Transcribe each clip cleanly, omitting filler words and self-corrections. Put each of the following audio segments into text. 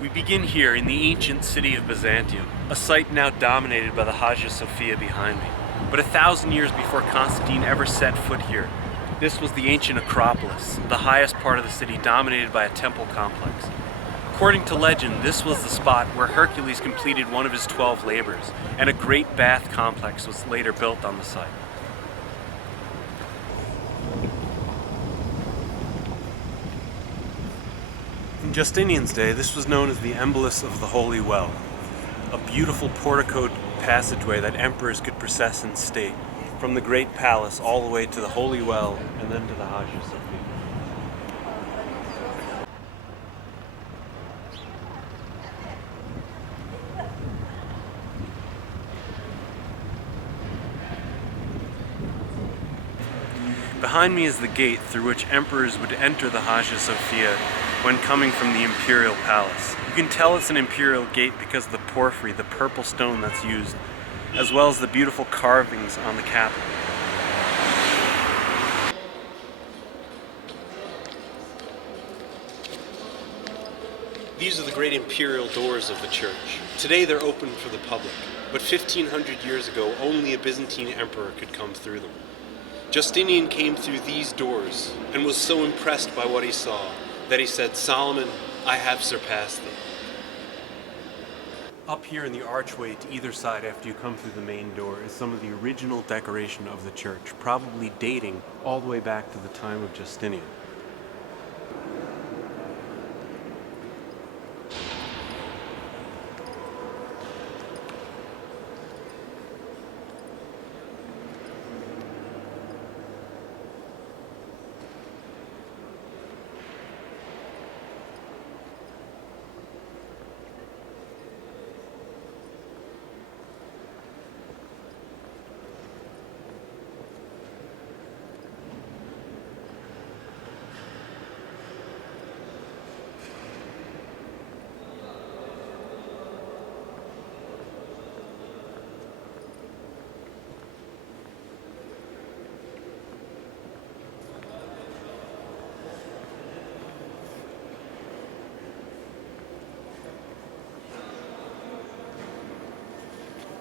We begin here in the ancient city of Byzantium, a site now dominated by the Hagia Sofia behind me. But 1,000 years before Constantine ever set foot here, this was the Ancient Acropolis, the highest part of the city dominated by a temple complex. According to legend, this was the spot where Hercules completed one of his 12 labors, and a great bath complex was later built on the site. In Justinian's day, this was known as the Embolus of the Holy Well, a beautiful porticoed passageway that emperors could process in state, from the great palace all the way to the Holy Well and then to the Hagia Sophia. Behind me is the gate through which emperors would enter the Hagia Sophia when coming from the Imperial palace. You can tell it's an Imperial gate because of the porphyry, the purple stone that's used, as well as the beautiful carvings on the capital. These are the great imperial doors of the church. Today they're open for the public, but 1,500 years ago only a Byzantine emperor could come through them. Justinian came through these doors and was so impressed by what he saw that he said, "Solomon, I have surpassed thee." Up here in the archway to either side after you come through the main door is some of the original decoration of the church, probably dating all the way back to the time of Justinian.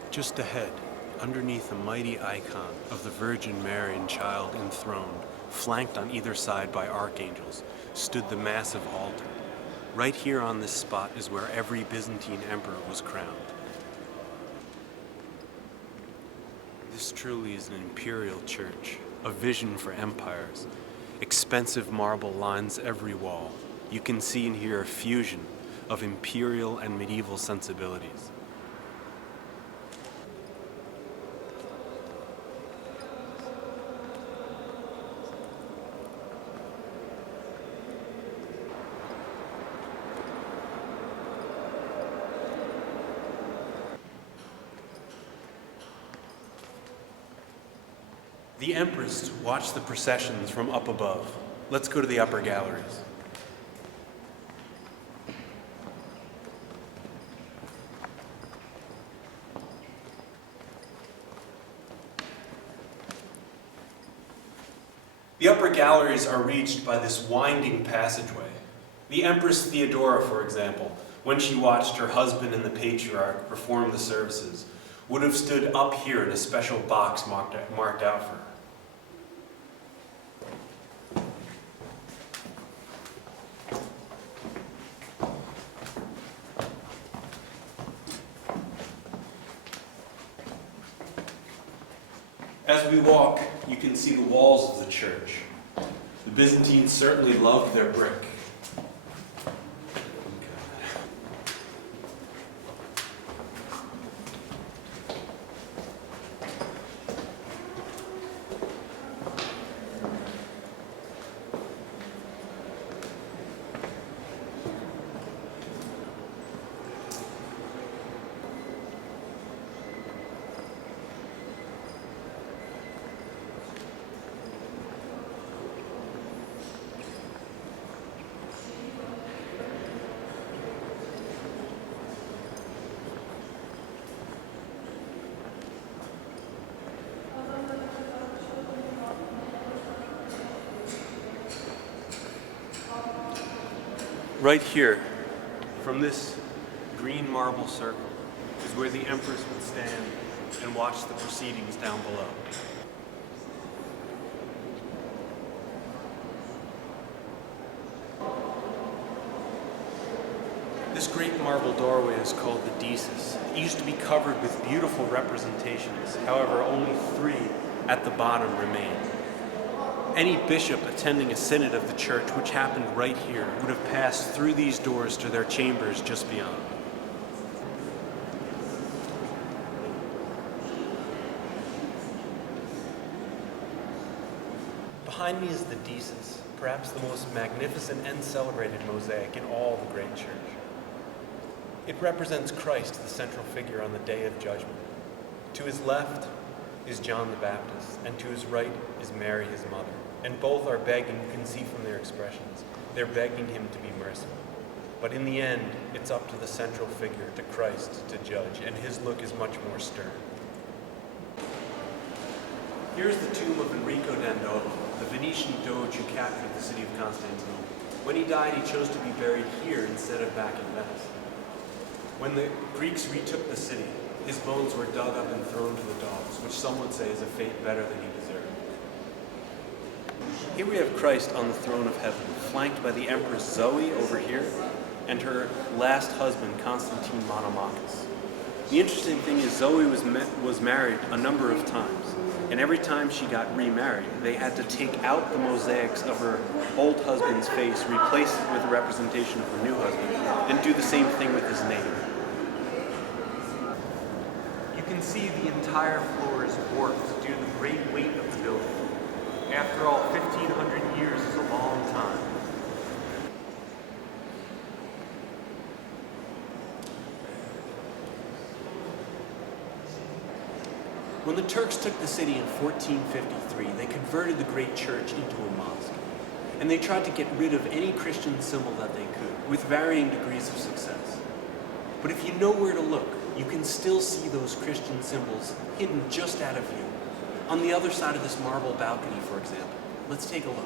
Just ahead, underneath a mighty icon of the Virgin Mary and Child enthroned, flanked on either side by archangels, stood the massive altar. Right here on this spot is where every Byzantine emperor was crowned. This truly is an imperial church, a vision for empires. Expensive marble lines every wall. You can see and hear a fusion of imperial and medieval sensibilities. The empress watched the processions from up above. Let's go to the upper galleries. The upper galleries are reached by this winding passageway. The Empress Theodora, for example, when she watched her husband and the patriarch perform the services, would have stood up here in a special box marked out for her. As we walk, you can see the walls of the church. The Byzantines certainly loved their brick. Right here From this green marble circle is where the empress would stand and watch the proceedings down below. This great marble doorway is called the Desus. It used to be covered with beautiful representations. However, only 3 at the bottom remain. Any bishop attending a synod of the church, which happened right here, would have passed through these doors to their chambers just beyond. Behind me is the Desus, perhaps the most magnificent and celebrated mosaic in all the great church. It represents Christ, the central figure on the day of judgment. To his left is John the Baptist, and to his right is Mary, his mother. And both are begging, you can see from their expressions, they're begging him to be merciful. But in the end, it's up to the central figure, to Christ, to judge, and his look is much more stern. Here's the tomb of Enrico Dandolo, the Venetian doge who captured the city of Constantinople. When he died, he chose to be buried here instead of back in Venice. When the Greeks retook the city, his bones were dug up and thrown to the dogs, which some would say is a fate better than he deserved. Here we have Christ on the throne of heaven, flanked by the Empress Zoe over here, and her last husband, Constantine Monomachus. The interesting thing is Zoe was married a number of times, and every time she got remarried, they had to take out the mosaics of her old husband's face, replace it with a representation of her new husband, and do the same thing with his name. You can see the entire floor is warped due to the great weight of the building. After all, 1,500 years is a long time. When the Turks took the city in 1453, they converted the great church into a mosque. And they tried to get rid of any Christian symbol that they could, with varying degrees of success. But if you know where to look, you can still see those Christian symbols hidden just out of view. On the other side of this marble balcony, for example. Let's take a look.